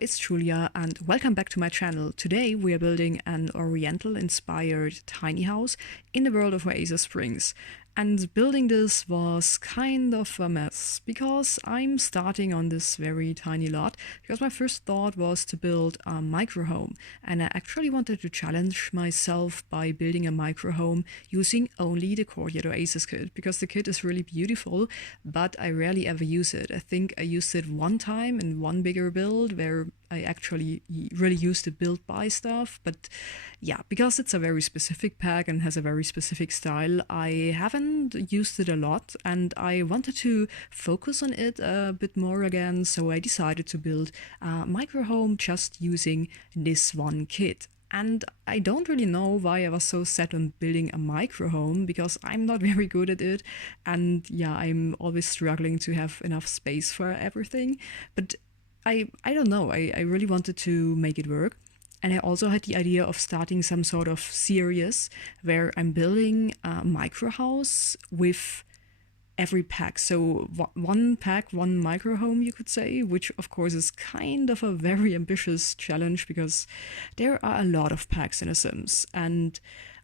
it's Julia and welcome back to my channel. Today we are building an Oriental-inspired tiny house in the world of Oasis Springs. And building this was kind of a mess because I'm starting on this very tiny lot because my first thought was to build a micro home, and I actually wanted to challenge myself by building a micro home using only the Courtyard Oasis kit because the kit is really beautiful, but I rarely ever use it. I think I used it one time in one bigger build where I actually really used the build by stuff, but yeah, because it's a very specific pack and has a very specific style, I haven't used it a lot and I wanted to focus on it a bit more again, so I decided to build a micro home just using this one kit. And I don't really know why I was so set on building a micro home because I'm not very good at it, and yeah, I'm always struggling to have enough space for everything, but I don't know, I really wanted to make it work. And I also had the idea of starting some sort of series where I'm building a micro house with every pack. So one pack, one micro home, you could say, which of course is kind of a very ambitious challenge because there are a lot of packs in The Sims. And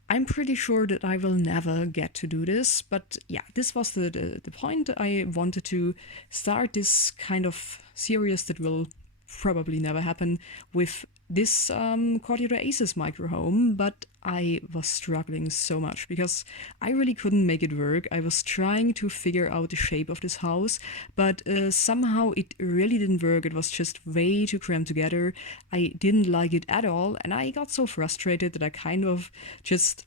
I'm pretty sure that I will never get to do this, but yeah, this was the point. I wanted to start this kind of series that will probably never happen with this Courtyard Oasis micro home, but I was struggling so much because I really couldn't make it work. I was trying to figure out the shape of this house, but somehow it really didn't work. It was just way too crammed together. I didn't like it at all, and I got so frustrated that I kind of just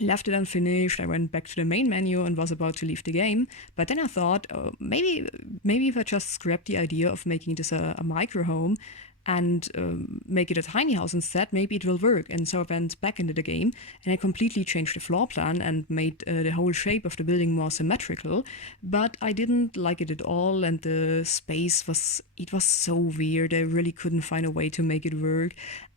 left it unfinished. I went back to the main menu and was about to leave the game, but then I thought, oh, maybe if I just scrap the idea of making this a micro home and make it a tiny house instead, maybe it will work. And so I went back into the game and I completely changed the floor plan and made the whole shape of the building more symmetrical, but I didn't like it at all, and the space was so weird. I really couldn't find a way to make it work.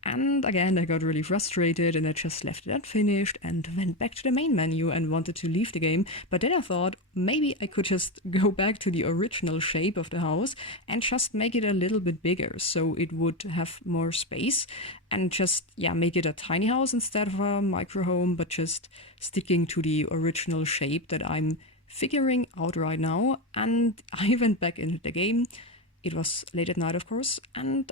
And again, I got really frustrated and I just left it unfinished and went back to the main menu and wanted to leave the game. But then I thought maybe I could just go back to the original shape of the house and just make it a little bit bigger so it would have more space, and just, yeah, make it a tiny house instead of a micro home, but just sticking to the original shape that I'm figuring out right now. And I went back into the game. It was late at night, of course, and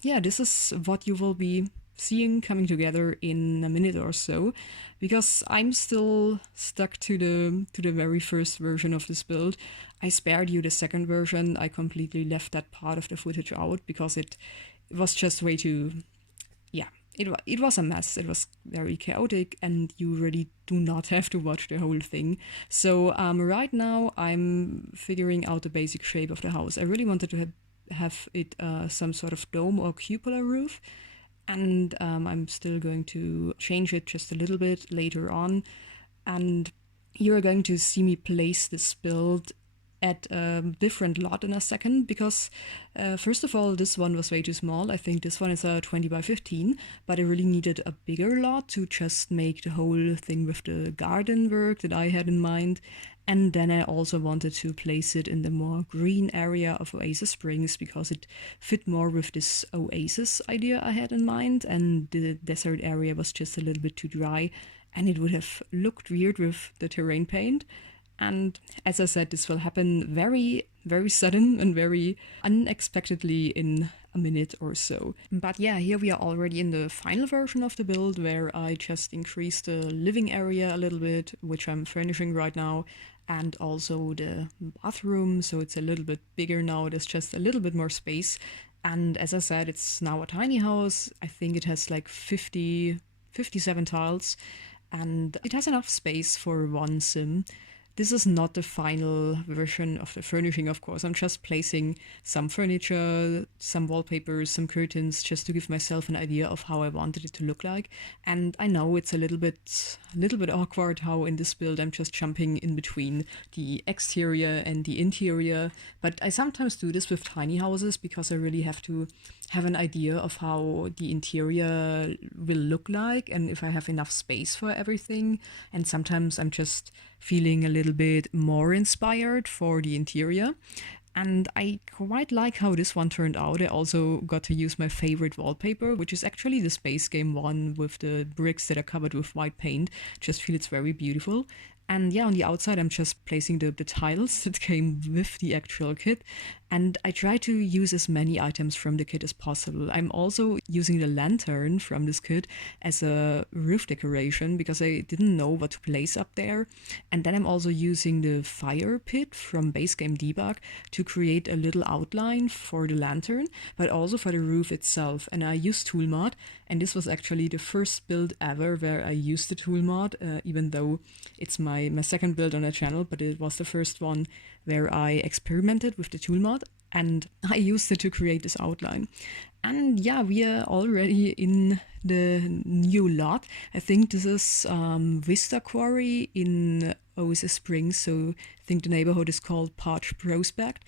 yeah, this is what you will be seeing coming together in a minute or so, because I'm still stuck to the very first version of this build. I spared you the second version. I completely left that part of the footage out because it was just way too, yeah, it was a mess. It was very chaotic, and you really do not have to watch the whole thing. So right now I'm figuring out the basic shape of the house. I really wanted to have it some sort of dome or cupola roof, and I'm still going to change it just a little bit later on. And you're going to see me place this build at a different lot in a second, because first of all, this one was way too small. I think this one is a 20 by 15, but I really needed a bigger lot to just make the whole thing with the garden work that I had in mind. And then I also wanted to place it in the more green area of Oasis Springs because it fit more with this oasis idea I had in mind, and the desert area was just a little bit too dry and it would have looked weird with the terrain paint. And as I said, this will happen very, very sudden and very unexpectedly in a minute or so. But yeah, here we are already in the final version of the build, where I just increased the living area a little bit, which I'm furnishing right now, and also the bathroom, so it's a little bit bigger now. There's just a little bit more space. And as I said, it's now a tiny house. I think it has like 57 tiles, and it has enough space for one sim. This is not the final version of the furnishing, of course. I'm just placing some furniture, some wallpapers, some curtains, just to give myself an idea of how I wanted it to look like. And I know it's a little bit awkward how in this build I'm just jumping in between the exterior and the interior. But I sometimes do this with tiny houses because I really have to have an idea of how the interior will look like and if I have enough space for everything. And sometimes I'm just feeling a little bit more inspired for the interior. And I quite like how this one turned out. I also got to use my favorite wallpaper, which is actually this Basegame one with the bricks that are covered with white paint. Just feel it's very beautiful. And yeah, on the outside, I'm just placing the tiles that came with the actual kit. And I try to use as many items from the kit as possible. I'm also using the lantern from this kit as a roof decoration because I didn't know what to place up there. And then I'm also using the fire pit from Basegame Debug to create a little outline for the lantern, but also for the roof itself. And I used tool mod, and this was actually the first build ever where I used the tool mod, even though it's my second build on the channel, but it was the first one where I experimented with the tool mod, and I used it to create this outline. And yeah, we are already in the new lot. I think this is Vista Quarry in Oasis Springs, so I think the neighborhood is called Parched Prospect.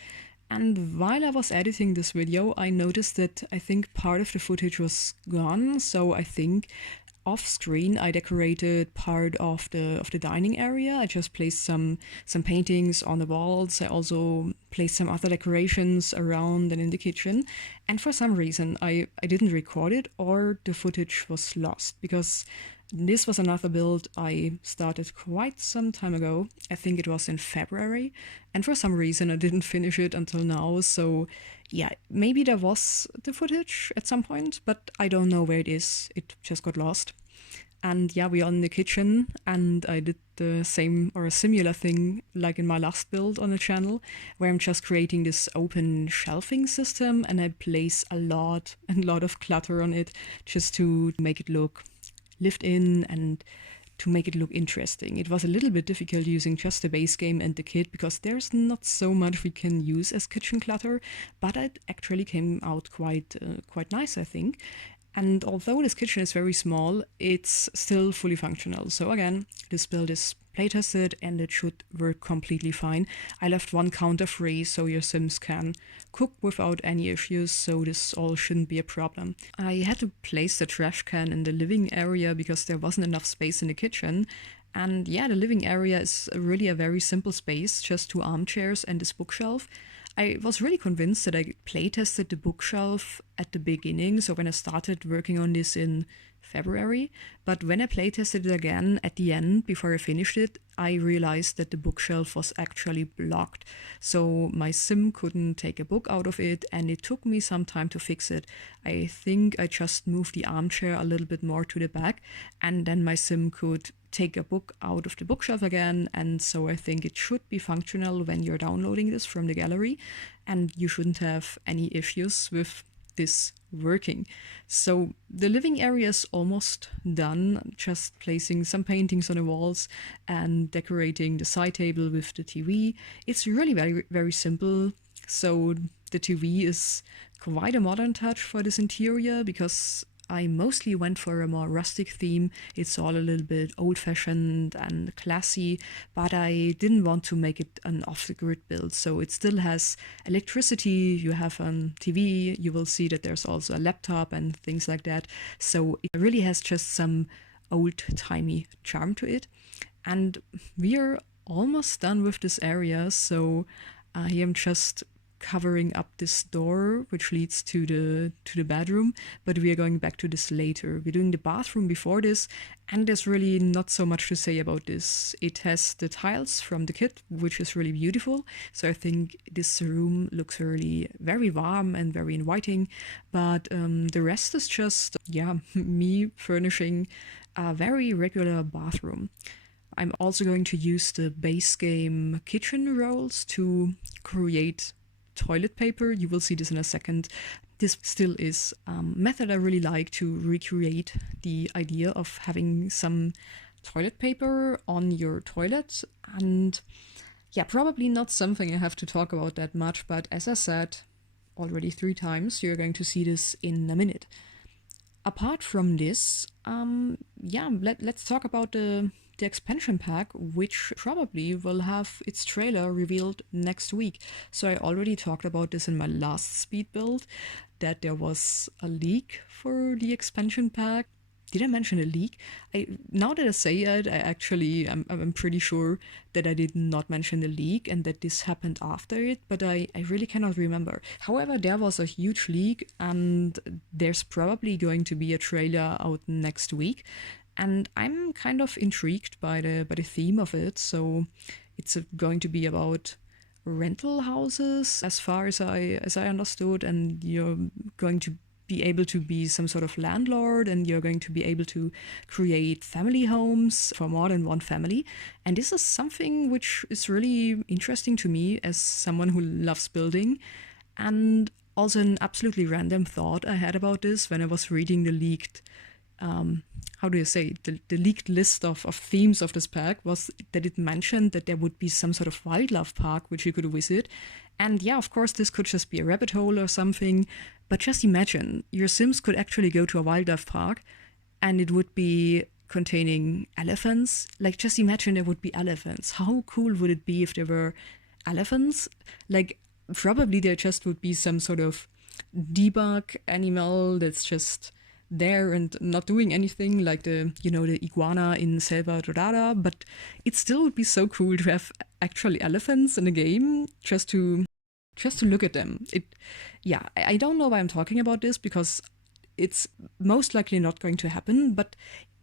And while I was editing this video, I noticed that I think part of the footage was gone, so I think off screen I decorated part of the dining area. I just placed some paintings on the walls. I also placed some other decorations around and in the kitchen, and for some reason I didn't record it, or the footage was lost, because this was another build I started quite some time ago. I think it was in February, and for some reason I didn't finish it until now. So yeah, maybe there was the footage at some point, but I don't know where it is. It just got lost. And yeah, we are in the kitchen, and I did the same or a similar thing like in my last build on the channel, where I'm just creating this open shelving system, and I place a lot of clutter on it just to make it look lived in and to make it look interesting. It was a little bit difficult using just the base game and the kit because there's not so much we can use as kitchen clutter, but it actually came out quite nice, I think. And although this kitchen is very small, it's still fully functional. So again, this build is playtested and it should work completely fine. I left one counter free so your Sims can cook without any issues, so this all shouldn't be a problem. I had to place the trash can in the living area because there wasn't enough space in the kitchen. And yeah, the living area is really a very simple space, just 2 armchairs and this bookshelf. I was really convinced that I playtested the bookshelf at the beginning, so when I started working on this in February, but when I playtested it again at the end, before I finished it, I realized that the bookshelf was actually blocked. So my sim couldn't take a book out of it, and it took me some time to fix it. I think I just moved the armchair a little bit more to the back, and then my sim could take a book out of the bookshelf again, and so I think it should be functional when you're downloading this from the gallery, and you shouldn't have any issues with this working. So the living area is almost done, just placing some paintings on the walls and decorating the side table with the TV. It's really very simple. So the TV is quite a modern touch for this interior because I mostly went for a more rustic theme. It's all a little bit old-fashioned and classy, but I didn't want to make it an off-the-grid build. So it still has electricity, you have a TV, you will see that there's also a laptop and things like that. So it really has just some old-timey charm to it. And we're almost done with this area, so here I'm just covering up this door which leads to the bedroom, but we are going back to this later. We're doing the bathroom before this, and there's really not so much to say about this. It has the tiles from the kit, which is really beautiful, so I think this room looks really very warm and very inviting, but the rest is just me furnishing a very regular bathroom. I'm also going to use the base game kitchen rolls to create toilet paper. You will see this in a second. This still is a method I really like to recreate the idea of having some toilet paper on your toilet. And yeah, probably not something I have to talk about that much, but as I said already 3 times, you're going to see this in a minute. Apart from this, let's talk about the expansion pack, which probably will have its trailer revealed next week. So I already talked about this in my last speed build, that there was a leak for the expansion pack. did I mention a leak? Now that I say it, I'm pretty sure that I did not mention the leak and that this happened after it, but I really cannot remember. However, there was a huge leak, and there's probably going to be a trailer out next week, and I'm kind of intrigued by the theme of it. So it's going to be about rental houses, as far as I understood, and you're going to be able to be some sort of landlord, and you're going to be able to create family homes for more than one family. And this is something which is really interesting to me as someone who loves building. And also an absolutely random thought I had about this when I was reading the leaked the leaked list of themes of this pack, was that it mentioned that there would be some sort of wildlife park which you could visit. And yeah, of course, this could just be a rabbit hole or something, but just imagine your Sims could actually go to a wildlife park and it would be containing elephants. Like, just imagine there would be elephants. How cool would it be if there were elephants? Like, probably there just would be some sort of debug animal that's just there and not doing anything, like the iguana in Selva Dorada, but it still would be so cool to have actually elephants in a game, just to look at them. I don't know why I'm talking about this, because it's most likely not going to happen, but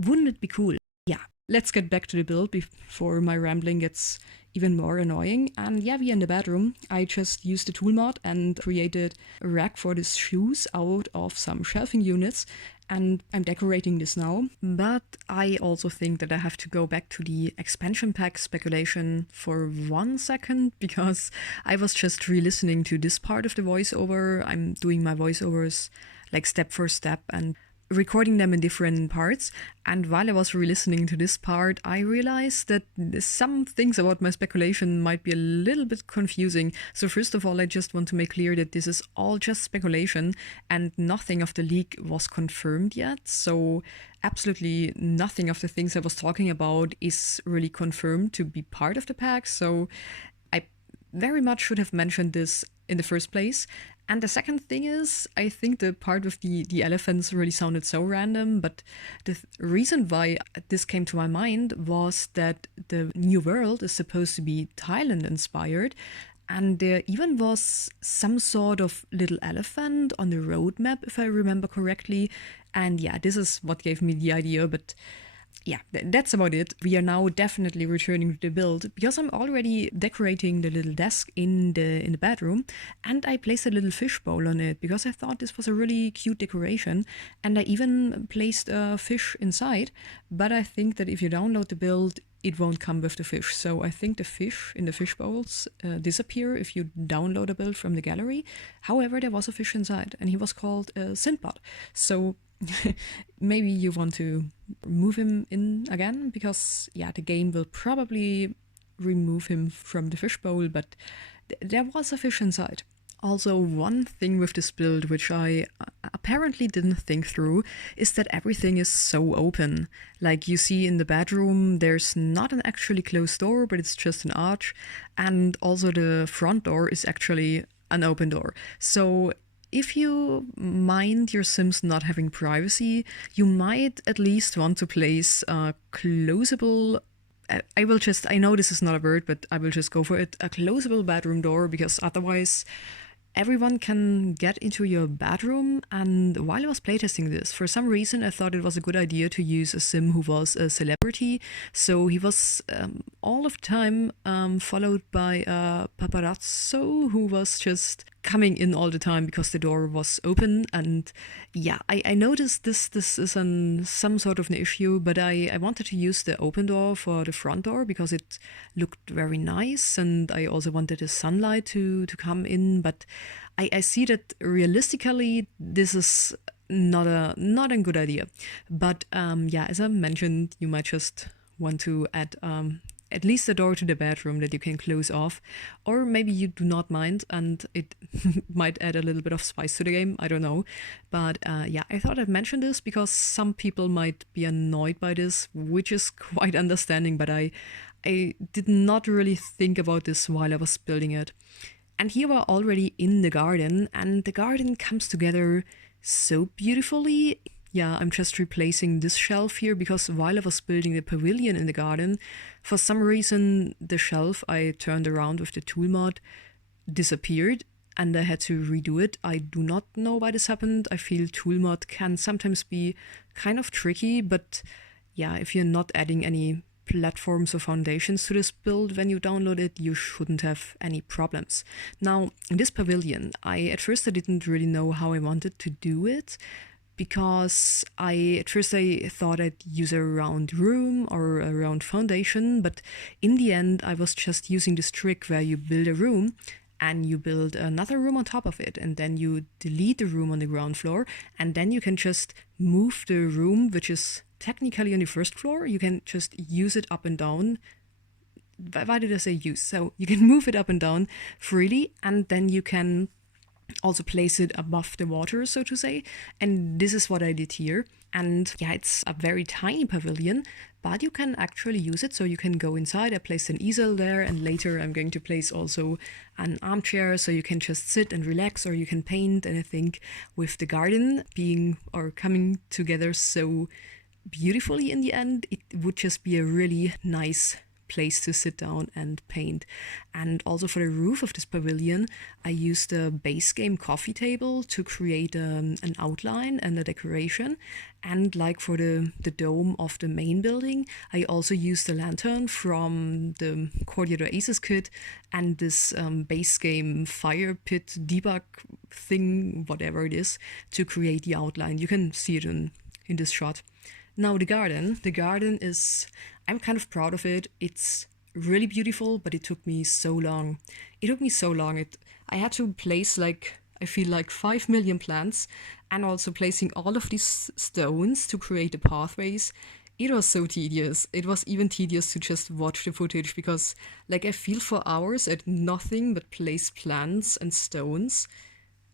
wouldn't it be cool? Yeah, let's get back to the build before my rambling gets even more annoying. And yeah, we're in the bedroom. I just used the tool mod and created a rack for these shoes out of some shelving units, and I'm decorating this now. But I also think that I have to go back to the expansion pack speculation for 1 second, because I was just re-listening to this part of the voiceover. I'm doing my voiceovers like step for step and recording them in different parts. And while I was re-listening to this part, I realized that some things about my speculation might be a little bit confusing. So first of all, I just want to make clear that this is all just speculation and nothing of the leak was confirmed yet. So absolutely nothing of the things I was talking about is really confirmed to be part of the pack. So I very much should have mentioned this in the first place. And the second thing is, I think the part with the elephants really sounded so random, but the reason why this came to my mind was that the new world is supposed to be Thailand inspired, and there even was some sort of little elephant on the roadmap, if I remember correctly. And yeah, this is what gave me the idea, but yeah, that's about it. We are now definitely returning to the build, because I'm already decorating the little desk in the bedroom, and I placed a little fishbowl on it because I thought this was a really cute decoration, and I even placed a fish inside. But I think that if you download the build, it won't come with the fish. So I think the fish in the fish bowls disappear if you download a build from the gallery. However, there was a fish inside, and he was called Sindbad. So maybe you want to move him in again, because yeah, the game will probably remove him from the fishbowl, but there was a fish inside. Also, one thing with this build which I apparently didn't think through is that everything is so open. Like you see in the bedroom, there's not an actually closed door, but it's just an arch, and also the front door is actually an open door. So if you mind your Sims not having privacy, you might at least want to place a closable, I know this is not a word, but I will just go for it, a closable bedroom door, because otherwise everyone can get into your bedroom. And while I was playtesting this, for some reason I thought it was a good idea to use a Sim who was a celebrity. So he was all of the time followed by a paparazzo who was just coming in all the time because the door was open. And yeah, I noticed this is some sort of an issue, but I wanted to use the open door for the front door because it looked very nice, and I also wanted the sunlight to come in. But I see that realistically this is not a good idea. But yeah, as I mentioned, you might just want to add at least a door to the bedroom that you can close off, or maybe you do not mind and it might add a little bit of spice to the game, I don't know. But yeah, I thought I'd mention this because some people might be annoyed by this, which is quite understanding, but I did not really think about this while I was building it. And here we're already in the garden, and the garden comes together so beautifully. yeah, I'm just replacing this shelf here because while I was building the pavilion in the garden, for some reason the shelf I turned around with the tool mod disappeared and I had to redo it. I do not know why this happened. I feel tool mod can sometimes be kind of tricky, but yeah, if you're not adding any platforms or foundations to this build when you download it, you shouldn't have any problems. Now, in this pavilion, at first I didn't really know how I wanted to do it, because at first I thought I'd use a round room or a round foundation, but in the end I was just using this trick where you build a room and you build another room on top of it, and then you delete the room on the ground floor, and then you can just move the room, which is technically on the first floor, you can just use it up and down. Why did I say use? So you can move it up and down freely, and then you can also place it above the water, so to say. And this is what I did here. And yeah, it's a very tiny pavilion, but you can actually use it. So you can go inside. I placed an easel there, and later I'm going to place also an armchair so you can just sit and relax, or you can paint. And I think with the garden being or coming together so beautifully in the end, it would just be a really nice place to sit down and paint. And also for the roof of this pavilion, I used a Basegame coffee table to create an outline and a decoration. And like for the dome of the main building, I also used a lantern from the Courtyard Oasis kit and this Basegame fire pit debug thing, whatever it is, to create the outline. You can see it in this shot. Now the garden is, I'm kind of proud of it. It's really beautiful, but it took me so long. I had to place I feel like 5 million plants, and also placing all of these stones to create the pathways. It was so tedious. It was even tedious to just watch the footage because I feel for hours at nothing but place plants and stones.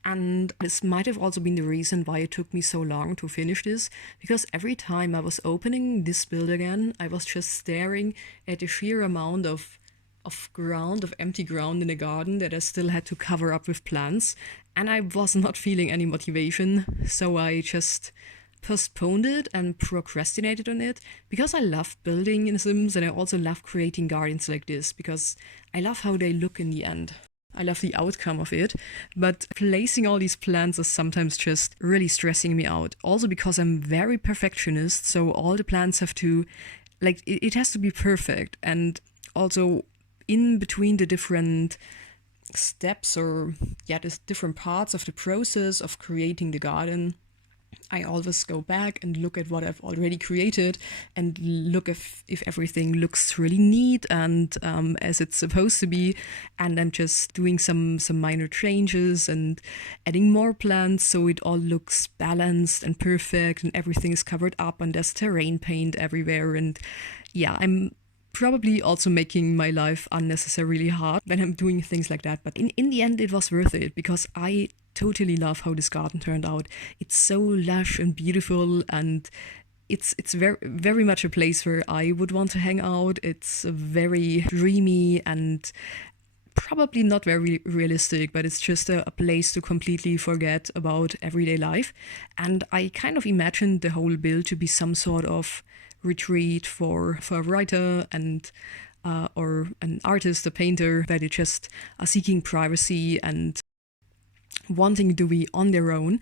And this might have also been the reason why it took me so long to finish this, because every time I was opening this build again, I was just staring at the sheer amount of empty ground in the garden that I still had to cover up with plants, and I was not feeling any motivation, so I just postponed it and procrastinated on it, because I love building in Sims and I also love creating gardens like this, because I love how they look in the end. I love the outcome of it, but placing all these plants is sometimes just really stressing me out. Also because I'm very perfectionist, so all the plants have to, it has to be perfect. And also in between the different steps or, the different parts of the process of creating the garden, I always go back and look at what I've already created and look if everything looks really neat and as it's supposed to be. And I'm just doing some minor changes and adding more plants so it all looks balanced and perfect and everything is covered up and there's terrain paint everywhere. And yeah, I'm probably also making my life unnecessarily hard when I'm doing things like that. But in the end, it was worth it because I totally love how this garden turned out. It's so lush and beautiful, and it's very, very much a place where I would want to hang out. It's very dreamy and probably not very realistic, but it's just a place to completely forget about everyday life. And I kind of imagined the whole build to be some sort of retreat for a writer and or an artist, a painter, that they just are seeking privacy and wanting to be on their own.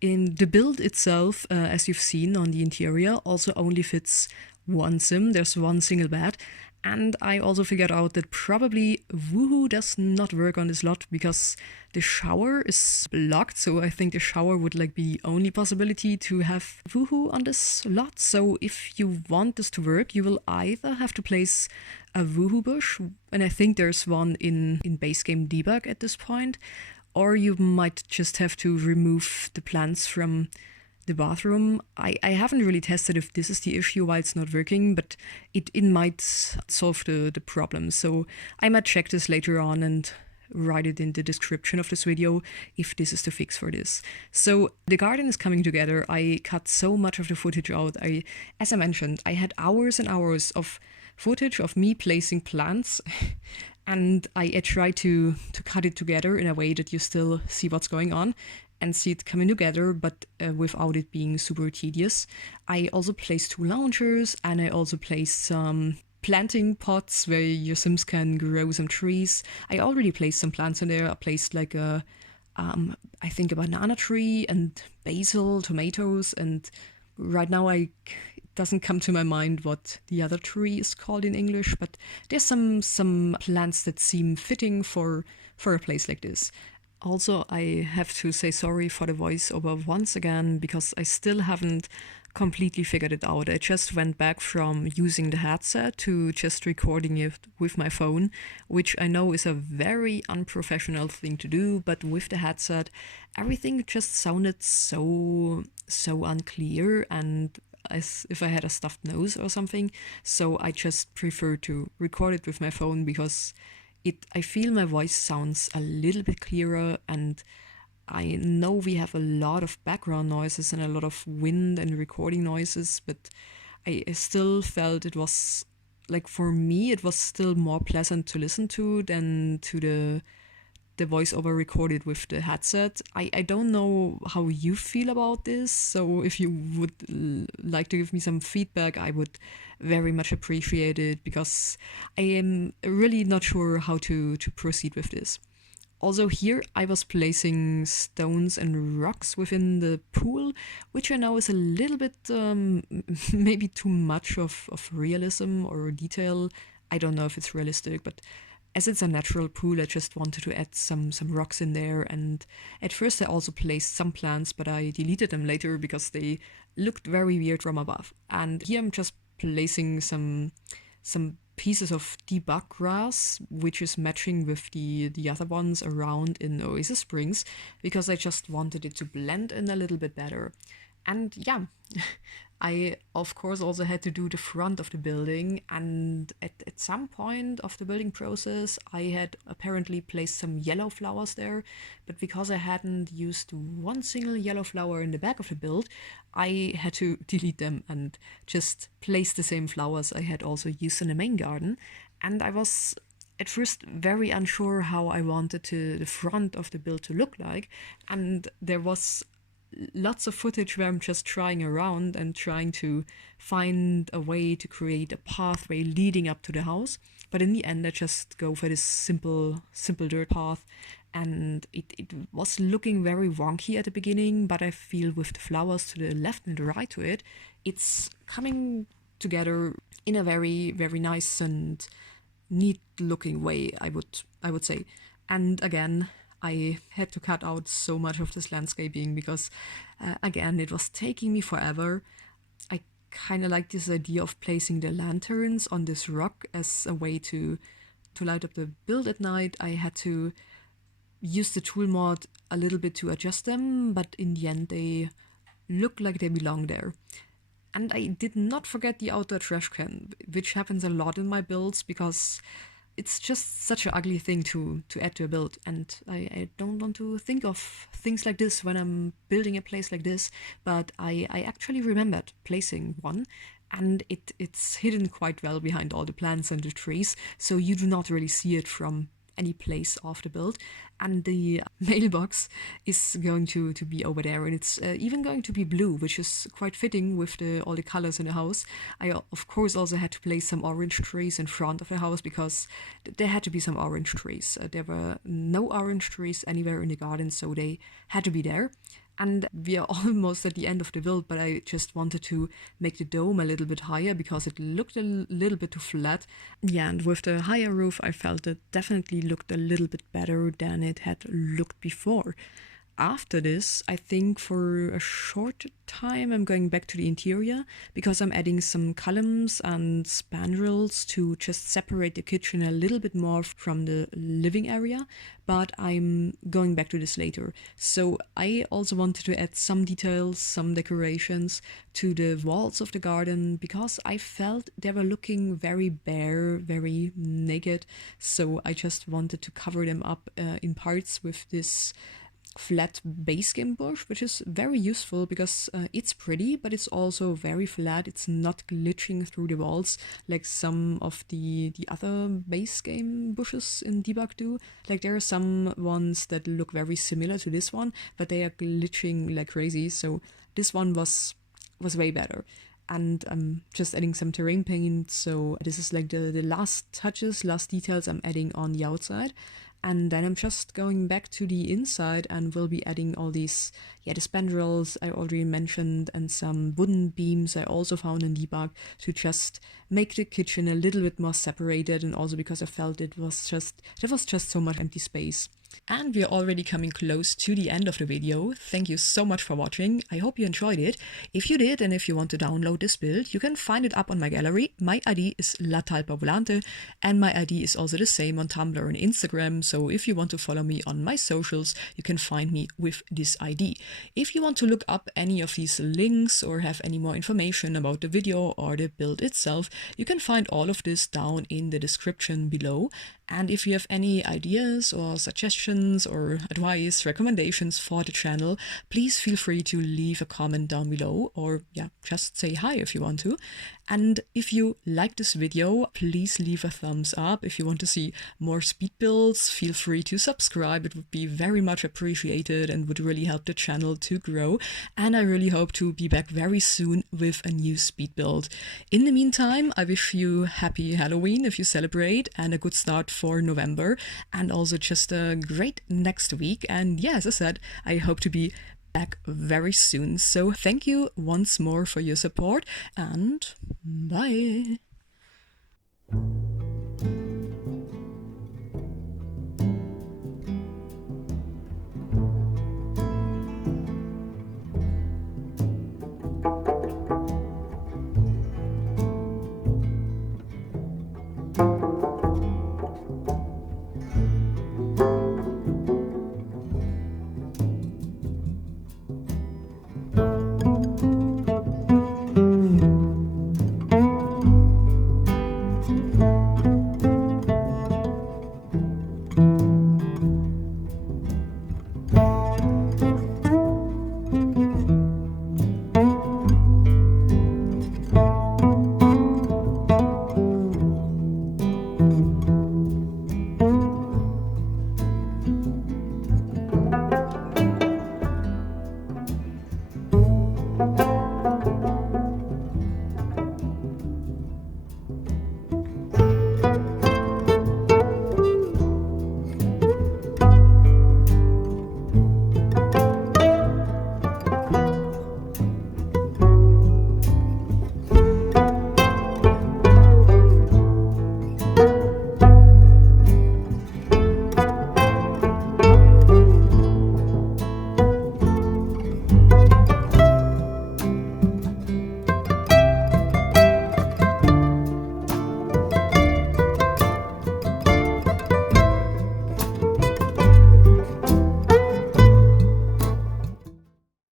In the build itself, as you've seen on the interior, also only fits one sim. There's one single bed. And I also figured out that probably Woohoo does not work on this lot because the shower is blocked. So I think the shower would be the only possibility to have Woohoo on this lot. So if you want this to work, you will either have to place a Woohoo bush, and I think there's one in Basegame debug at this point, or you might just have to remove the plants from the bathroom. I haven't really tested if this is the issue why it's not working, but it might solve the problem. So I might check this later on and write it in the description of this video if this is the fix for this. So the garden is coming together. I cut so much of the footage out. As I mentioned, I had hours and hours of footage of me placing plants and I tried to cut it together in a way that you still see what's going on. and see it coming together, but without it being super tedious. I also placed 2 loungers, and I also placed some planting pots where your Sims can grow some trees. I already placed some plants in there. I placed like I think a banana tree and basil, tomatoes, and right now it doesn't come to my mind what the other tree is called in English, but there's some plants that seem fitting for a place like this. Also, I have to say sorry for the voiceover once again, because I still haven't completely figured it out. I just went back from using the headset to just recording it with my phone, which I know is a very unprofessional thing to do, but with the headset, everything just sounded so unclear and as if I had a stuffed nose or something. So I just prefer to record it with my phone because I feel my voice sounds a little bit clearer, and I know we have a lot of background noises and a lot of wind and recording noises, but I still felt it was, like, for me, it was still more pleasant to listen to than to the voiceover recorded with the headset. I don't know how you feel about this, so if you would like to give me some feedback, I would very much appreciate it, because I am really not sure how to proceed with this. Also here I was placing stones and rocks within the pool, which I know is a little bit maybe too much of realism or detail. I don't know if it's realistic, but as it's a natural pool, I just wanted to add some rocks in there. And at first I also placed some plants, but I deleted them later because they looked very weird from above. And here I'm just placing some pieces of debug grass, which is matching with the other ones around in Oasis Springs, because I just wanted it to blend in a little bit better. And yeah, I of course also had to do the front of the building, and at some point of the building process I had apparently placed some yellow flowers there, but because I hadn't used one single yellow flower in the back of the build, I had to delete them and just place the same flowers I had also used in the main garden. And I was at first very unsure how I wanted the front of the build to look like, and there was lots of footage where I'm just trying around and trying to find a way to create a pathway leading up to the house. But in the end, I just go for this simple dirt path, and it was looking very wonky at the beginning, but I feel with the flowers to the left and the right to it, it's coming together in a very, very nice and neat looking way, I would say. And again, I had to cut out so much of this landscaping because, again, it was taking me forever. I kind of like this idea of placing the lanterns on this rock as a way to light up the build at night. I had to use the tool mod a little bit to adjust them, but in the end they look like they belong there. And I did not forget the outdoor trash can, which happens a lot in my builds because it's just such an ugly thing to add to a build, and I don't want to think of things like this when I'm building a place like this, but I actually remembered placing one, and it's hidden quite well behind all the plants and the trees, so you do not really see it from any place of the build. And the mailbox is going to be over there, and it's even going to be blue, which is quite fitting with all the colors in the house. I of course also had to place some orange trees in front of the house because there had to be some orange trees. There were no orange trees anywhere in the garden, so they had to be there. And we are almost at the end of the build, but I just wanted to make the dome a little bit higher because it looked a little bit too flat. Yeah, and with the higher roof, I felt it definitely looked a little bit better than it had looked before. After this, I think for a short time I'm going back to the interior because I'm adding some columns and spandrels to just separate the kitchen a little bit more from the living area, but I'm going back to this later. So I also wanted to add some details, some decorations to the walls of the garden because I felt they were looking very bare, very naked, so I just wanted to cover them up in parts with this flat Basegame bush, which is very useful because it's pretty, but it's also very flat. It's not glitching through the walls like some of the other Basegame bushes in debug do. Like there are some ones that look very similar to this one, but they are glitching like crazy. So this one was way better. And I'm just adding some terrain paint, so this is like the last touches, last details I'm adding on the outside. And then I'm just going back to the inside and will be adding all these, the spandrels I already mentioned and some wooden beams I also found in debug to just make the kitchen a little bit more separated, and also because I felt there was just so much empty space. And we're already coming close to the end of the video. Thank you so much for watching. I hope you enjoyed it. If you did, and if you want to download this build, you can find it up on my gallery. My ID is LaTalpaVolante, and my ID is also the same on Tumblr and Instagram. So if you want to follow me on my socials, you can find me with this ID. If you want to look up any of these links or have any more information about the video or the build itself, you can find all of this down in the description below. And if you have any ideas or suggestions or advice, recommendations for the channel, please feel free to leave a comment down below, or just say hi if you want to. And if you like this video, please leave a thumbs up. If you want to see more speed builds, feel free to subscribe. It would be very much appreciated and would really help the channel to grow. And I really hope to be back very soon with a new speed build. In the meantime, I wish you happy Halloween if you celebrate, and a good start for November, and also just a great next week. And as I said, I hope to be back very soon. So thank you once more for your support, and bye.